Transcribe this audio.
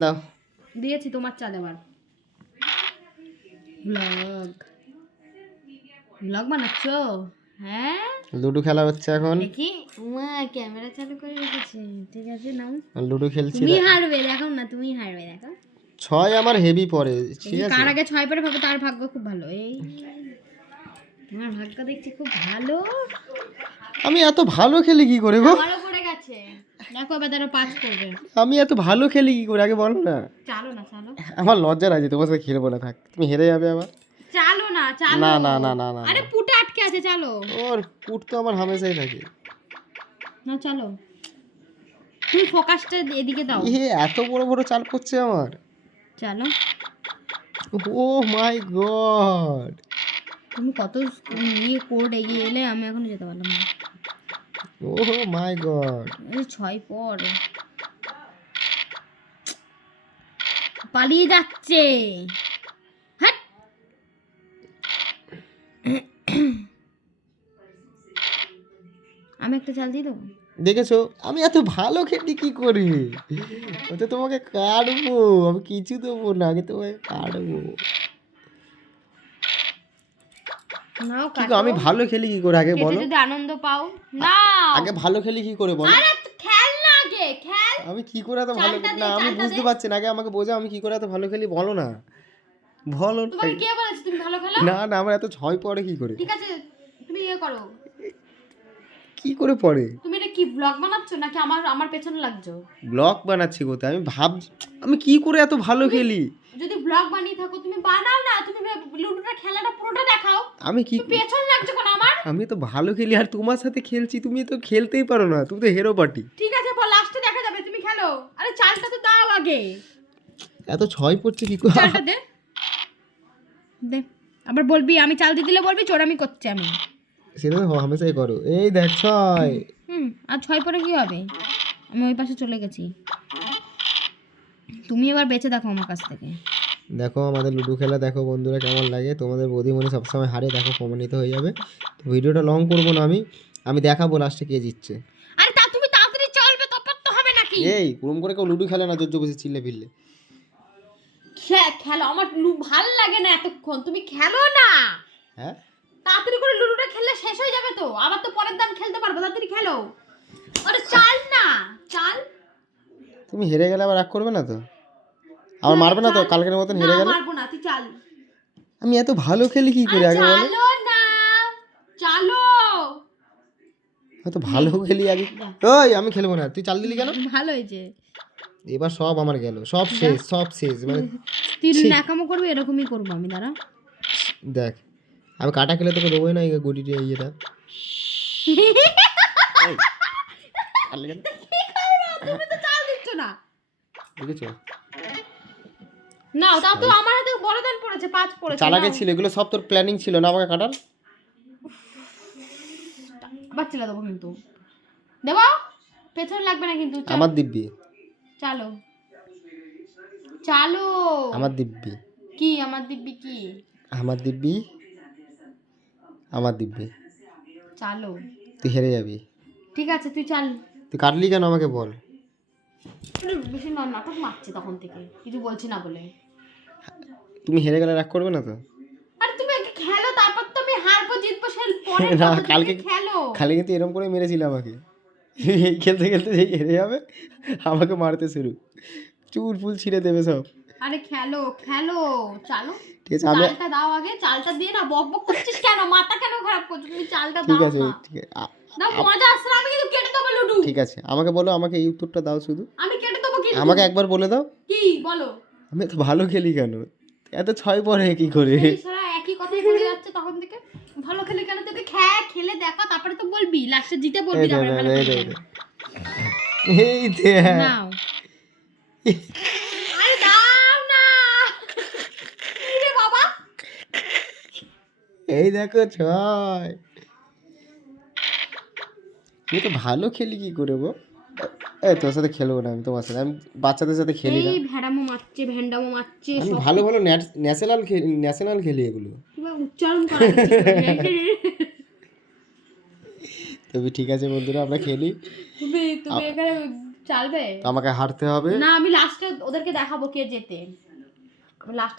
দাও। দিয়েছি তোমার চাল এবার ব্লগ ব্লগ বানাচ্ছ? হ্যাঁ? লুডো খেলা হচ্ছে এখন। দেখি। মা ক্যামেরা চালু করে রেখেছে। ঠিক আছে নাও। লুডো খেলছি তুমি হারবে দেখো না তুমি হারবে দেখো। ছয় আমার হেভি পড়ে ঠিক আছে। কার আগে ছয় পরে ভাবে তার ভাগ্য খুব ভালো। এই তোমার ভাগ্য দেখছি খুব ভালো। আমি এত ভালো খেলি কি করে গো? গেছে দেখো এবার তারা পাঁচ করবে। আমি এত ভালো খেলি কি করে? আগে বলো না। চালো না চালো। আমার লজ্জা লাগছে তোমার সাথে খেলব না থাক। তুমি হেরে যাবে আবার। চালো না চালো। না না না না না। আরে পুটে আটকে আছে চালো। ওর পুট তো আমার হামেশাই থাকে। না চলো। তুমি ফোকাসটা এদিকে দাও। এ এত বড় বড় চাল করছে আমার। চলো। Oh my God. তুমি কত ইয়ে কোড এগিয়ে এলে আমি এখনও যেতে পারলাম না। ও মাই গড এই ছয় পর। পালিয়ে যাচ্ছে। আমি একটা চাল দিয়ে দেবো? দেখেছ? আমি এত ভালো খেলি কি করি? ও তো তোমাকে কাটবো আমি কিছু দেবো না আগে তোমাকে কাটবো। নাও কি গো, আমি ভালো খেলি কি করে? আগে বলো। যদি আনন্দ পাও না আগে ভালো খেলি কি করে বলো? আরে খেল না আগে খেল। আমি কি করে এত ভালো না আমি বুঝতে পারছি না। আগে আমাকে বোঝাও আমি কি করে এত ভালো খেলি বলো না। বলো না। তোমাকে কে বলেছে তুমি ভালো খেলো? না না আমার এত ছয় পড়ে কি করে? ঠিক আছে তুমি ইয়ে করো। কি করে পড়ে? তুমি এটা কি ব্লগ বানাচ্ছো নাকি আমার আমার পেছনে লাগছো? ব্লগ বানাচ্ছি কোথায়? আমি ভাব আমি কি করে এত ভালো খেলি? যদি ব্লগ বানিয়ে থাকো তুমি বানাও না তুমি লুডোটা খেলাটা পুরোটা দেখাও। আমি কি পেছন লাগছো কেন আমার? আমি তো ভালো খেলি আর তোমার সাথে খেলছি তুমি তো খেলতেই পারো না তুমি তো হেরো পার্টি ঠিক আছে পর লাস্টে দেখা যাবে তুমি খেলো। আরে চালটা তো দাও আগে। এত ছয় পড়ছে কি করে? চালটা দে। দে। আবার বলবি আমি চাল দিয়ে দিলে বলবি চোরামি করছি আমি। সেটা তো হামেশাই করো। এই দেখ ছয়। হুম আর ছয় পরে কি হবে? আমি ওই পাশে চলে গেছি। তুমি এবার বেঁচে দেখো আমার কাছ থেকে। দেখো আমাদের লুডো খেলা দেখো বন্ধুরা কেমন লাগে। তোমাদের বৌদিমণি সবসময় হারে দেখো প্রমাণিত হয়ে যাবে। তো ভিডিওটা লং করব না আমি। আমি দেখাবো লাস্টে কে জিতছে। আরে তা তুমি তাড়াতাড়ি চলবে তখন তো হবে নাকি? এই কুরম করে কেউ লুডো খেলে না জোর বসে চিল্লে ফিরলে। খে- খেলো আমার ভালো লাগে না এতক্ষণ। তুমি খেলো না। হ্যাঁ? তাড়াতাড়ি করে লুডোটা খেললে শেষ হয়ে যাবে তো। আবার তো পরের দাম খেলতে পারব তাড়াতাড়ি খেলো। আরে চাল না চাল। তুমি হেরে গেলে আবার রাগ করবে না তো? আবার মারবে না তো? কালকের মতন হেরে গেল? মারবো না তুই চাল। আমি এত ভালো খেলি কি করে আগে বলো? চালো না চালো। এত ভালো খেলি আগে। ওই আমি খেলব না। তুই চাল দিলি কেন? ভালো হয়েছে। এবার সব আমার গেল। সব শেষ সব শেষ। মানে তুই ন্যাকামো করবি এরকমই করব আমি দাঁড়া। দেখ আমি কাটা খেলে তোকে দেবোই না এই গুটিটা ইয়েটা? তুমি তো চাল দিচ্ছ না। দেখেছ? না তাও তো আমার হাতে বড় দান পড়েছে পাঁচ পড়েছে চালাকে ছিল এগুলো সব তোর প্ল্যানিং ছিল না আমাকে কাটার? ছেলে দেবো কিন্তু। দেবো? পেছনে লাগবে না কিন্তু আমার দিব্যি। চালো। চালো। আমার দিব্যি। কি আমার দিব্যি কি? আমার দিব্যি? আমার দিব্যি। চালো। তুই হেরে যাবি। ঠিক আছে তুই চাল। তুই কাটলি কেন আমাকে বল? বেশি নাটক মারছে তখন থেকে। কিছু বলছি না বলে। তুমি হেরে গেলে রাগ করবে না তো? আরে তুমি আগে খেলো তারপর তো আমি হারবো জিতবো পরে না, কালকে- খেলো। খালি কিন্তু এরকম করে মেরেছিল আমাকে। খেলতে খেলতে যেই হেরে যাবে আমাকে মারতে শুরু। চুল ফুল ছিঁড়ে দেবে সব। আরে খেলো খেলো চালো। ঠিক আছে আমি চালটা দাও আগে চালটা দিয়ে না বক বক করছিস কেন? মাথা কেন খারাপ করছিস? তুমি চালটা ঠিক আছে ঠিক আছে না মজা আসছে না আমি কিন্তু কেটে দেবো লুডু। ঠিক আছে আমাকে বলো আমাকে এই উত্তরটা দাও শুধু। আমি কেটে দেবো কিন্তু। আমাকে একবার বলে দাও। কি? বলো। আমি তো ভালো খেলি কেন? এত ছয় পরে কি করে? একই কথাই বলে যাচ্ছে তখন থেকে। ভালো খেলে কেন? তোকে খেলে দেখা তারপরে তো বলবি। লাস্টে জিতে বলবি এই দে, আমি এই ভালো দে, এই দে, না। এই দে নাও। আরে দাও না। রে বাবা। এই দেখো ছয়। আমি তো ভালো খেলি কি করে গো এই তোর সাথে খেলব না আমি তোমার সাথে। আমি বাচ্চাদের সাথে খেলি না। এই ভেড়ামো মারছে ভেন্ডামো মারছে আমি ভালো ভালো ন্যাশনাল খেলি ন্যাশনাল খেলি এগুলো। উচ্চারণ করা তবে ঠিক আছে বন্ধুরা আমরা খেলি। তুমি তুমি এখানে চালবে? তো আমাকে হারতে হবে। না আমি লাস্টে ওদেরকে দেখাবো কে জেতে। লাস্টে